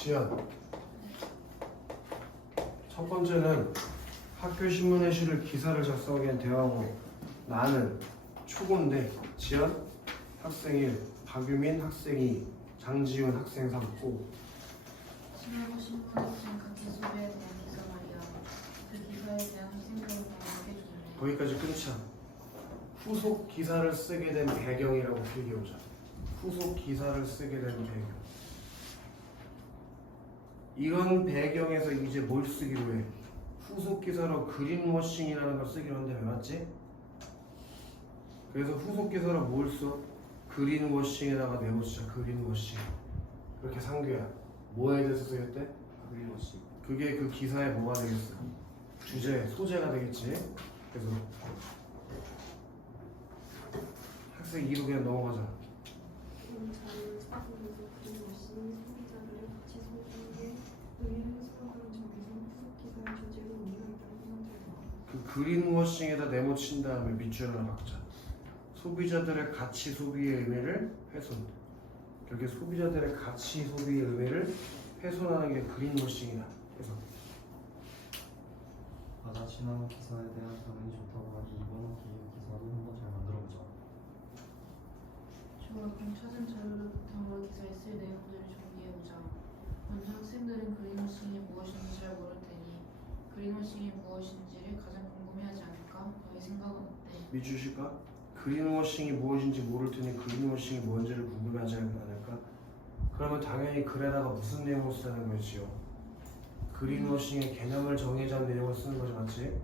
지연. 첫 번째는 학교 신문에 실을 기사를 작성하기 위한 대화고 나는 초고인데 지연 학생 1, 박유민 학생 2, 장지훈 학생 3, 고 신하고 신문에 쓴 각기 소비에 대한 기사 말이야. 그 기사에 대한 학생들을 공유해 주는데 거기까지 끊자. 후속 기사를 쓰게 된 배경이라고 필기해보자. 후속 기사를 쓰게 된 배경. 이런 배경에서 이제 뭘 쓰기로 해? 후속 기사로 그린워싱이라는 걸 쓰기로 왜 맞지? 그래서 후속 기사로 뭘 써? 그린워싱에다가 네모치자 그린워싱. 그렇게 상규야. 뭐에 대해서 쓰겠대? 그린워싱 그게 그 기사의 뭐가 되겠어? 주제, 소재가 되겠지. 그래서 학생 2로 그냥 넘어가자. 음, 자료를 찾아보면서 그린 것이 소비자들의 가치 소비에 의해 해석하는 점에서 후속 기사의 주제로 의미가 있다고 생각되고 그 그린워싱에다 네모친 다음에 밑줄 하나 박자. 소비자들의 가치 소비의 의미를 훼손. 결국 소비자들의 가치 소비의 의미를 훼손하는 게 그린워싱이다. 그래서 맞아 지난 기사에 대한 반응이 좋다고 하니 이번 기획 기사도 한번 잘 만들어보자 좋아 그럼 찾은 자료를 바탕으로 기사에 쓸 내용들을 정리해보자. 먼저 학생들은 그린워싱이 무엇인지 잘 모를 테니 그린워싱이 무엇인지를 가장 궁금해하지 않을까? 너의 생각은 어때? 칠까? 그린워싱이 무엇인지 모를 테니 그린워싱이 뭔지를 궁금해하지 않을까? 그러면 당연히 글에다가 무슨 내용을 쓰자는 거지요? 그린워싱의 개념을 정의자는 내용을 쓰는 거지 맞지?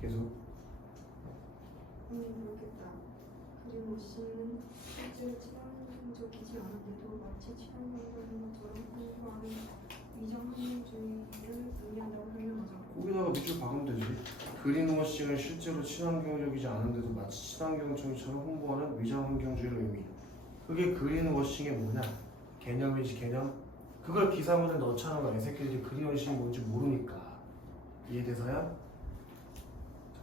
계속 음 모르겠다 그린 것은 실제 친환경적이지 않은데도 마치 친환경적인 것처럼 홍보하는 위장환경주의를 의미한다고 설명하자 거기다가 밑줄 박으면 되지. 그린워싱은 실제로 친환경적이지 않은데도 마치 친환경적처럼 홍보하는 위장환경주의를 의미. 그게 그린워싱의 뭐냐? 개념이지 개념? 그걸 기사문에 넣자는 거야 이 새끼들이 그린워싱이 뭔지 모르니까. 이해돼서야?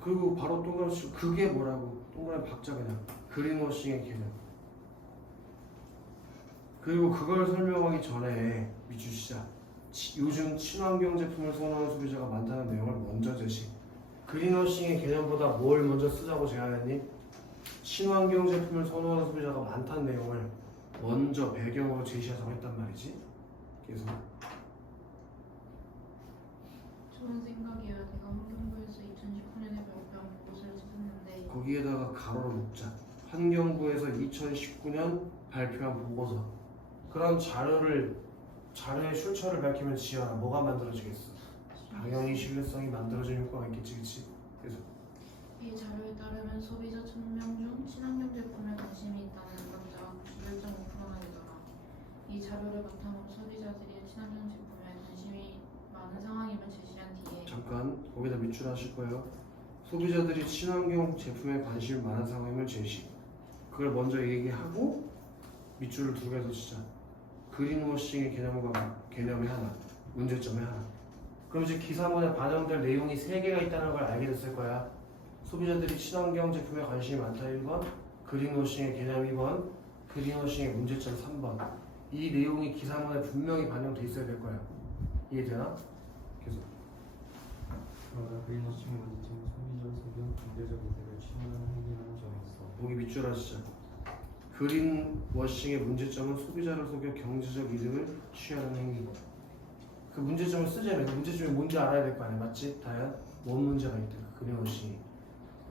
그리고 바로 동그라미 그게 뭐라고? 동그라미 박자 그냥 그린워싱의 개념 그리고 그걸 설명하기 전에 시작 치- 요즘 친환경 제품을 선호하는 소비자가 많다는 내용을 먼저 제시. 그린워싱의 개념보다 뭘 먼저 쓰자고 제안했니? 친환경 제품을 선호하는 소비자가 많다는 내용을 먼저 배경으로 제시하자고 했단 말이지 그래서 좋은 생각이야. 내가 환경부에서 2019년에 발표한 보고서를 찾았는데. 거기에다가 가로를 묶자 환경부에서 2019년 발표한 보고서 그런 자료를 자료의 출처를 밝히면 지어라 뭐가 만들어지겠어 당연히 신뢰성이 만들어질 효과가 있겠지 그치? 그래서 이 자료에 따르면 소비자 1000명 중 친환경 제품에 관심이 있다는 남자가 91.5%나 되더라. 이 자료를 바탕으로 소비자들이 친환경 제품에 관심이 많은 상황임을 제시한 뒤에 잠깐 거기다 밑줄 하실 거예요. 소비자들이 친환경 제품에 관심이 많은 상황임을 제시. 그걸 먼저 얘기하고 밑줄을 두개더 치자. 그린워싱의 개념과 개념이 하나, 문제점이 하나. 그럼 이제 기사문에 반영될 내용이 세 개가 있다는 걸 알게 됐을 거야. 소비자들이 친환경 제품에 관심이 많다 1번, 그린워싱의 개념 2번, 그린워싱의 문제점 3번. 이 내용이 기사문에 분명히 반영돼 있어야 될 거야. 이해되나? 계속. 그러나 그린워싱의 문제점은 소비자 소비와 경제적 이득을 취하는 행위라는 점이 있어 보기 밑줄 하시죠. 그린워싱의 문제점은 소비자를 속여 경제적 이득을 취하는 행위. 그 문제점을 쓰자면 그 문제점이 뭔지 알아야 될 거 아니야, 맞지? 다현? 뭔 문제가 있대? 그린워싱이.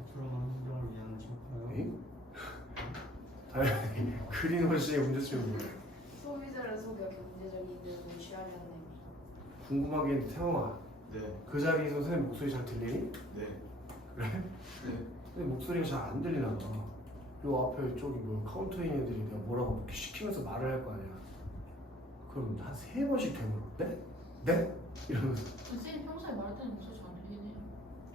앞으로는 환경을 위한 에잉? 다현, 그린워싱의 문제점이 뭐야? 소비자를 속여 경제적 이득을 취하려는 행위. 궁금하게 했는데 태영아, 네 그 자리에서 선생님 목소리 잘 들리니? 네. 그래? 네. 근데 목소리가 잘 안 들리나 봐. 요 앞에 저기 뭐 카운터에 있는 애들이 내가 뭐라고 이렇게 시키면서 말을 할 거 아니야. 그럼 한 세 번씩 되물어. 네? 네? 이러면서. 쌤이 평소에 말할 때는 목소리 잘안 들리긴 해요.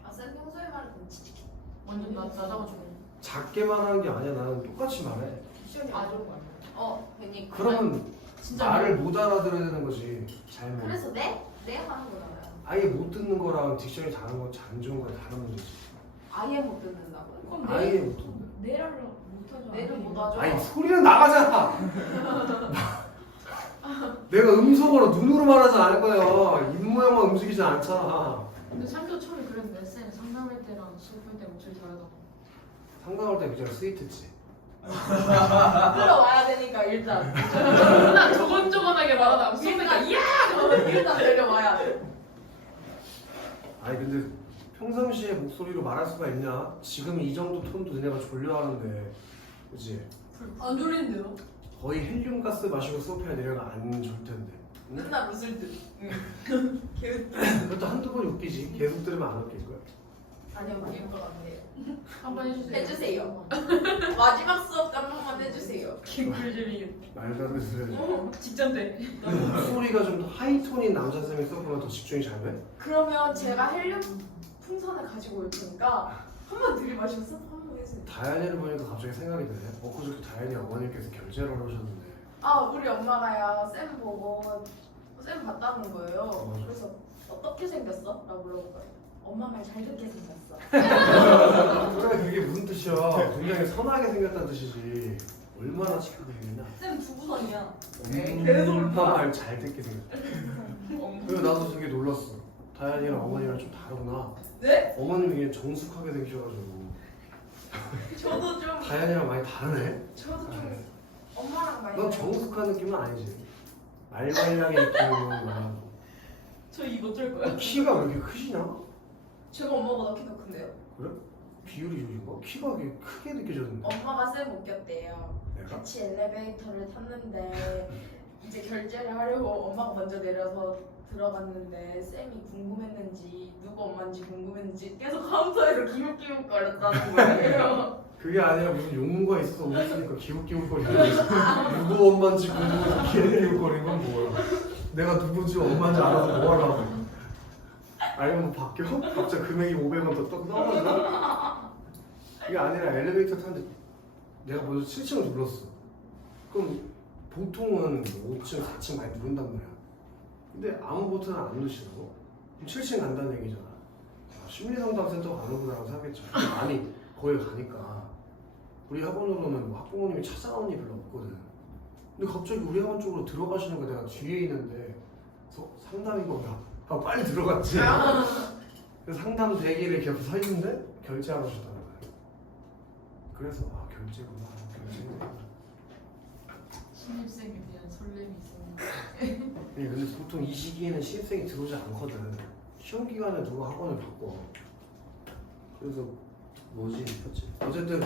아, 쌤 평소에 말했던 치치키. 완전 나, 낮아가지고 작게 말하는 게 아니야. 나는 똑같이 말해. 시험이 아, 안 좋은 거 아니야? 어, 괜히. 그러면 진짜 말을 못 알아들어야 되는 거지. 잘못. 그래서 내? 내 하는 거잖아요. 아예 못 듣는 거랑 딕션이 다른 거, 안 좋은 거랑 다른 문제지. 아예 못 듣는다고요? 그럼 아예 내못 듣는. 내를 못하죠. 내를 못 하죠. 아니 소리는 나가잖아. 내가 음성으로 눈으로 말하지 않을 거예요. 입 모양만 움직이지 않잖아. 근데 3교 처음에 그랬는데 쌤 상담할 때랑 수업할 때 목소리 다르다고 상담할 때 그냥 스위트지. 끌어와야 되니까 일단 나 조곤조곤하게 말하다가 수업니까 이야! 일단 내려와야 돼. 아니 근데 평상시에 목소리로 말할 수가 있냐? 지금 이 정도 톤도 너네가 졸려하는데 그지? 안 졸린데요? 거의 헬륨 가스 마시고 수업해야 내가 안졸 텐데. 응? 맨날 웃을 듯. 개 그것도 한두 번 웃기지. 계속 들으면 안 웃길 거야. 아니요 웃길 것 같네요. 한번 해주세요 해주세요. 마지막 수업 한 번만 해주세요. 개꿀잼이 말도 안 되는. 어. 직전 때 목소리가 좀 더 하이톤인 남자 쌤이 수업하면 더 집중이 잘 돼? 그러면 제가 헬륨 풍선을 가지고 올 테니까 한 번 들이마시고 수업 한번 해주세요. 다현이를 보니까 갑자기 생각이 드네. 엊그저께 다현이 어머님께서 결제를 오셨는데 아 우리 엄마가요 쌤 보고 쌤 봤다는 거예요. 맞아. 그래서 어떻게 생겼어? 라고 물어볼거예요. 엄마 말 잘 듣게 생겼어. 그래 그게 무슨 뜻이야? 굉장히 선하게 생겼다는 뜻이지. 얼마나 착하게 생겼냐? 쌤 두부선이야. 엄마 말 잘 듣게 생겼다. 그리고 나도 되게 놀랐어. 다현이랑 어머니랑 좀 다르구나. 네? 어머님이 그냥 정숙하게 생기셔가지고 저도 좀 다현이랑 많이 다르네. 저도 좀 엄마랑 많이. 넌 정숙한 느낌은 아니지. 말발량의 느낌으로 말하고. 저 이거 어쩔 거예요? 키가 왜 이렇게 크시냐? 제가 엄마보다 키가 큰데요. 비율이 좋은가? 키가 왜 크게 느껴졌는데? 엄마가 쌤 웃겼대요. 내가? 같이 엘리베이터를 탔는데 이제 결제를 하려고 엄마가 먼저 내려서 들어갔는데 쌤이 궁금했는지 누구 엄마인지 궁금했는지 계속 카운터에서 기웃기웃 거렸다는 거예요. 그게 아니라 무슨 용무가 있어 웃으니까 기웃기웃거리는 거지 누구 엄마인지 궁금해서 기웃기웃거리는 건 뭐야 내가 누구지 엄마인지 알아서 뭐 하라고 아니면 뭐 바뀌어? 갑자기 금액이 500원 더떡 떨어져? 이게 아니라 엘리베이터 타는데 내가 먼저 7층을 눌렀어 그럼 보통은 5층, 4층 많이 누른단 말이야 근데 아무 버튼을 안 누르시고 7층 간다는 얘기잖아 아, 심리상담센터 가는구나라고 생각했죠 아니 거기 가니까 우리 학원으로는 뭐 학부모님이 찾아오는 일 별로 없거든. 근데 갑자기 우리 학원 쪽으로 들어가시는 거 내가 뒤에 있는데 상담인 건가? 하고 빨리 들어갔지. 상담 대기를 이렇게 서 있는데 결제하러 오셨다는 거예요. 그래서 아 결제구나. 결제구나. 신입생에 대한 설렘이 있습니다 네, 근데 보통 이 시기에는 신입생이 들어오지 않거든. 시험 기간에 누가 학원을 바꿔. 그래서 뭐지 싶었지. 어쨌든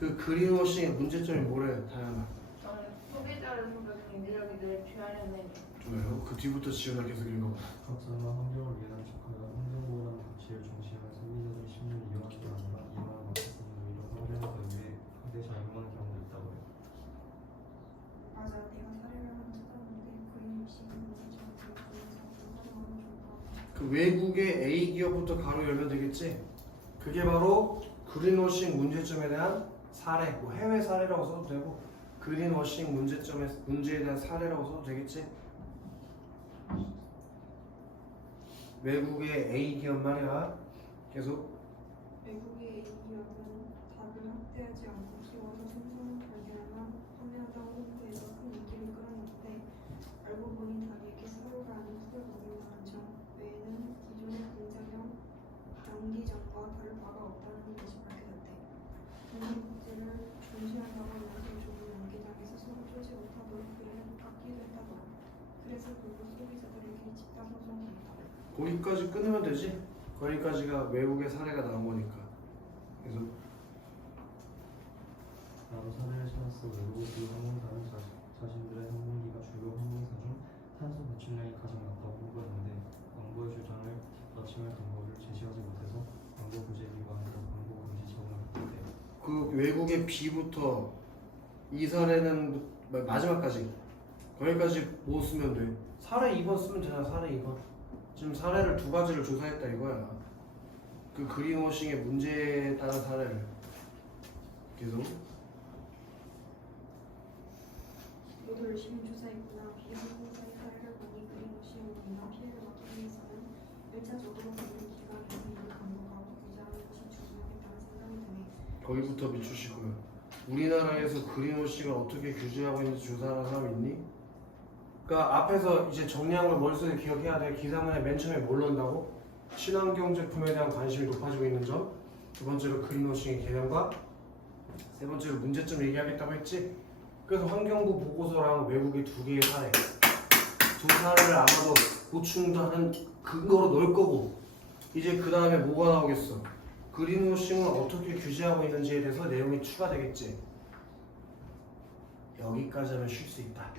그 그린워싱의 문제점이 뭐래, 다현아? 저는 소비자를 보면 경제력이 늘 취하려는 왜요? 그 뒤부터 지연아 계속 읽어봐. 각자가 환경을 위한 척하여 환경 보호라는 가치를 중시하며 소비자들이 심리를 이용하지 않으나 이만한 맞춤은 오히려 환경과 의해 크게 작용하는 경우가 있다고요. 맞아 내가 사례를 하나 찾아봤는데 그림 시간 문제점 보면서 활용하면 좋을 것 같아 그 외국의 A 기업부터 가로 열면 되겠지? 그게 바로 그린워싱 문제점에 대한 사례, 뭐 해외 사례라고 써도 되고 그린워싱 문제점에 문제에 대한 사례라고 써도 되겠지? 외국의 A 기업 말이야. 계속 외국의 A기업은 닭을 학대하지 않고 키워서 생선을 발견하나 판매하다가 홍보해서 큰 인기를 끌어냈는데 알고 보니 닭에게 서로가 아닌 수백 먹는다는 점 외에는 기존의 공장형 양기전과 다를 바가 없다는 것이 밝혀졌대. 공동복지를 중시한다고 하면서 좋은 양기장에서 서로 쫄지 못하도록 그를 받기도 했다더라. 그래서 결국 소비자들에게 집단 소송이 있다. 거기까지 끊으면 되지? 거기까지가 외국의 사례가 나온 거니까. 계속 나도 사례를 찾았어 외국의 그 항공사는 자, 자신들의 항공기가 주요 항공사 중 탄소 배출량이 가장 낮다고 홍보했는데 광고의 주장을 뒷받침할 근거를 제시하지 못해서 광고 규제 위반으로 광고 금지 처분을 했대요. 그 외국의 B부터 이 사례는 마- 마지막까지 거기까지 뭐 쓰면 돼? 사례 2번 쓰면 되잖아 사례 2번 지금 사례를 두 가지를 조사했다 이거야 그 그린워싱의 문제에 따른 사례를 계속 모두 열심히 조사했구나. 비항공사의 사례를 보니 그린워싱으로 인한 피해를 막기 위해서는 1차적으로 받는 기관에서 이를 강도하고 규제하는 것이 중요하겠다는 생각이 드네. 거기부터 비추시고요 우리나라에서 그린워싱을 어떻게 규제하고 있는지 조사하는 사람 있니? 그러니까 앞에서 이제 정리한 걸 머릿속에 기억해야 돼. 기사문에 맨 처음에 뭘 넣는다고? 친환경 제품에 대한 관심이 높아지고 있는 점. 두 번째로 그린워싱의 개념과 세 번째로 문제점 얘기하겠다고 했지. 그래서 환경부 보고서랑 외국의 두 개의 사례. 두 사례를 아마도 보충하는 근거로 넣을 거고 이제 그 다음에 뭐가 나오겠어? 그린워싱은 어떻게 규제하고 있는지에 대해서 내용이 추가되겠지. 여기까지 하면 쉴 수 있다.